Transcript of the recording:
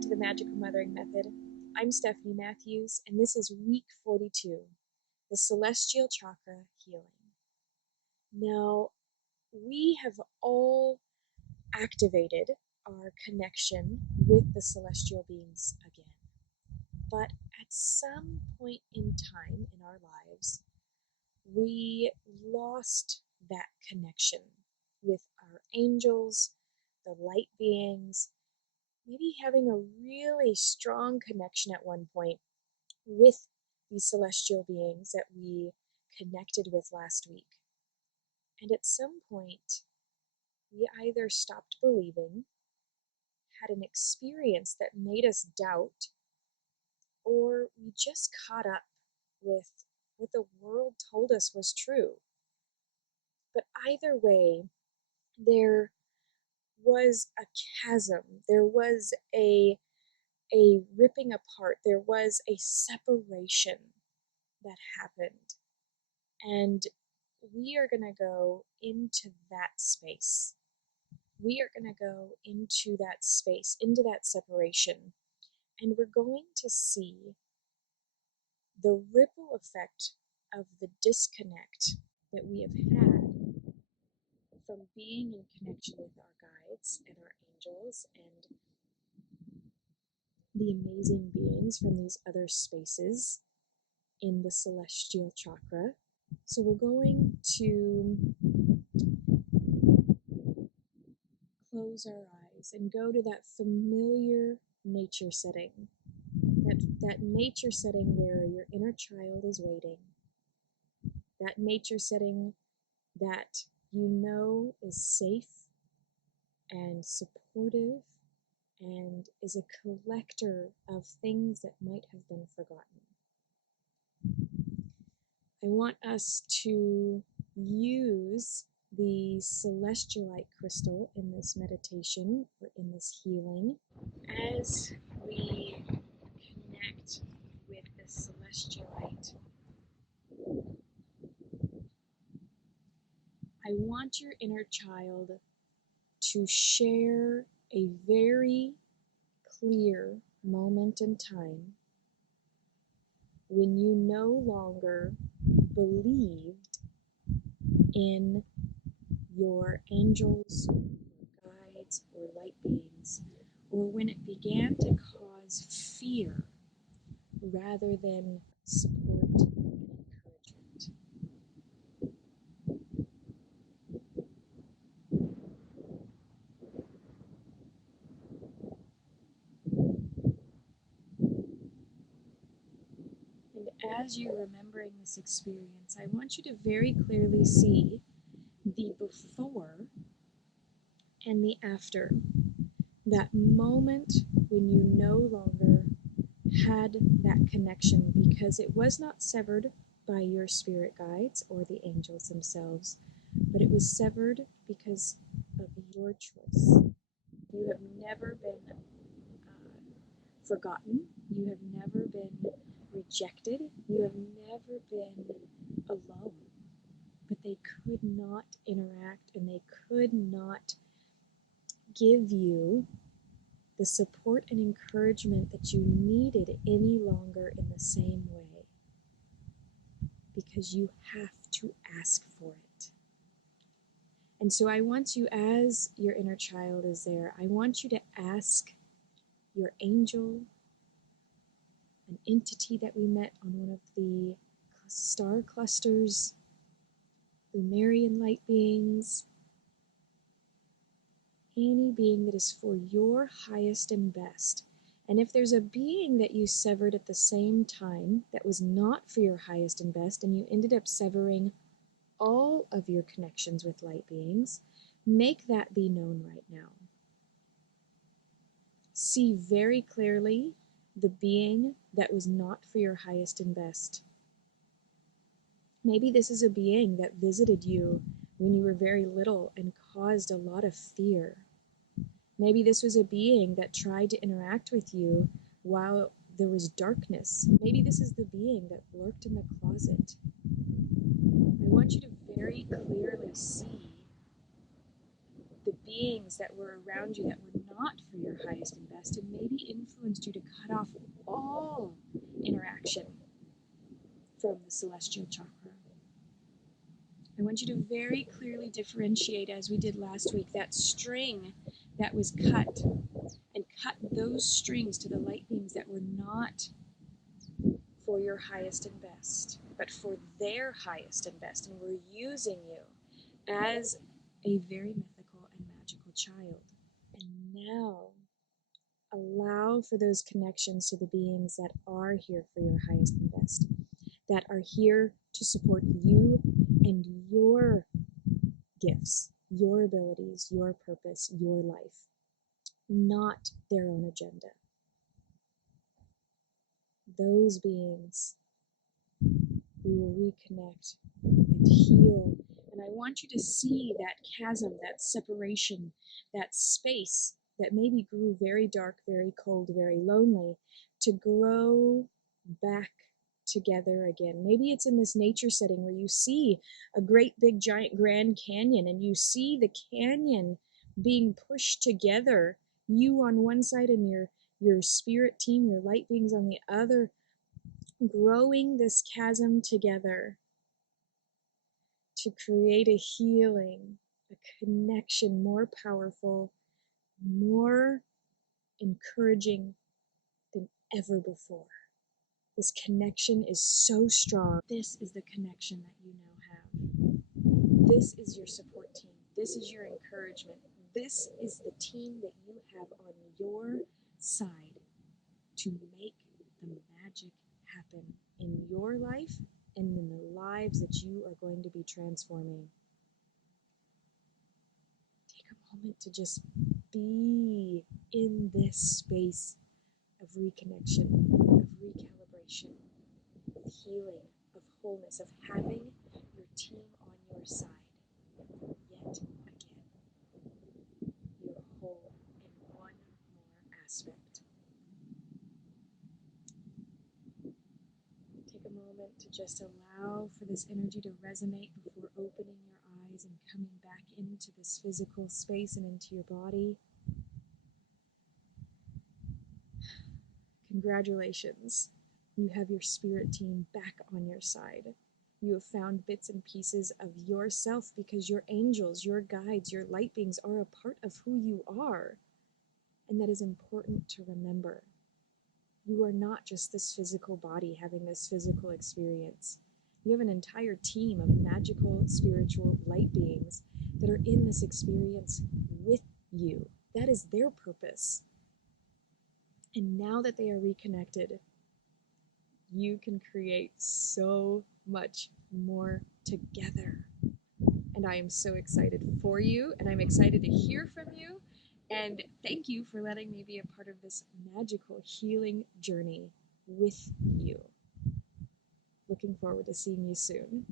back to the Magical Mothering Method. I'm Stephanie Matthews, and this is week 42, the Celestial Chakra Healing. Now, we have all activated our connection with the celestial beings again. But at some point in time in our lives, we lost that connection with our angels, the light beings, maybe having a really strong connection at one point with these celestial beings that we connected with last week. And at some point, we either stopped believing, had an experience that made us doubt, or we just caught up with what the world told us was true. But either way, there was a chasm, there was a ripping apart, there was a separation that happened. And we are going to go into that space. We are going to go into that space, into that separation, and we're going to see the ripple effect of the disconnect that we have had from being in connection with our guides and our angels and the amazing beings from these other spaces in the celestial chakra. So we're going to close our eyes and go to that familiar nature setting, that nature setting where your inner child is waiting, that nature setting that you know is safe and supportive and is a collector of things that might have been forgotten. I want us to use the celestialite crystal in this meditation or in this healing as we connect with the celestialite. I want your inner child to share a very clear moment in time when you no longer believed in your angels, or guides, or light beings, or when it began to cause fear rather than support and encouragement. And as you're remembering this experience, I want you to very clearly see the before and the after. That moment when you no longer had that connection because it was not severed by your spirit guides or the angels themselves, but it was severed because of your choice. You have never been forgotten. You have never been rejected. You have never been alone. But they could not interact and they could not give you the support and encouragement that you needed any longer in the same way, because you have to ask for it. And so I want you, as your inner child is there, I want you to ask your angel, an entity that we met on one of the star clusters, Lumerian light beings, any being that is for your highest and best. And if there's a being that you severed at the same time that was not for your highest and best, and you ended up severing all of your connections with light beings, make that be known right now. See very clearly the being that was not for your highest and best. Maybe this is a being that visited you when you were very little and caused a lot of fear. Maybe this was a being that tried to interact with you while there was darkness. Maybe this is the being that lurked in the closet. I want you to very clearly see the beings that were around you that were not for your highest and best, and maybe influenced you to cut off all interaction from the celestial chakra. I want you to very clearly differentiate, as we did last week, that string that was cut, and cut those strings to the light beings that were not for your highest and best, but for their highest and best, and were using you as a very mythical and magical child. And now, allow for those connections to the beings that are here for your highest and best, that are here to support you and your gifts, your abilities, your purpose, your life, not their own agenda. Those beings, we will reconnect and heal. And I want you to see that chasm, that separation, that space that maybe grew very dark, very cold, very lonely, to grow back together again. Maybe it's in this nature setting where you see a great big giant Grand Canyon, and you see the canyon being pushed together, you on one side and your spirit team, your light beings on the other, growing this chasm together to create a healing, a connection more powerful, more encouraging than ever before. This connection is so strong. This is the connection that you now have. This is your support team. This is your encouragement. This is the team that you have on your side to make the magic happen in your life and in the lives that you are going to be transforming. Take a moment to just be in this space of reconnection, of recalibration, of healing, of wholeness, of having your team on your side. Yet again, you're whole in one more aspect. Take a moment to just allow for this energy to resonate before opening your eyes and coming back into this physical space and into your body. Congratulations. You have your spirit team back on your side. You have found bits and pieces of yourself because your angels, your guides, your light beings are a part of who you are. And that is important to remember. You are not just this physical body having this physical experience. You have an entire team of magical, spiritual light beings that are in this experience with you. That is their purpose. And now that they are reconnected, you can create so much more together. And I am so excited for you, and I'm excited to hear from you. And thank you for letting me be a part of this magical healing journey with you. Looking forward to seeing you soon.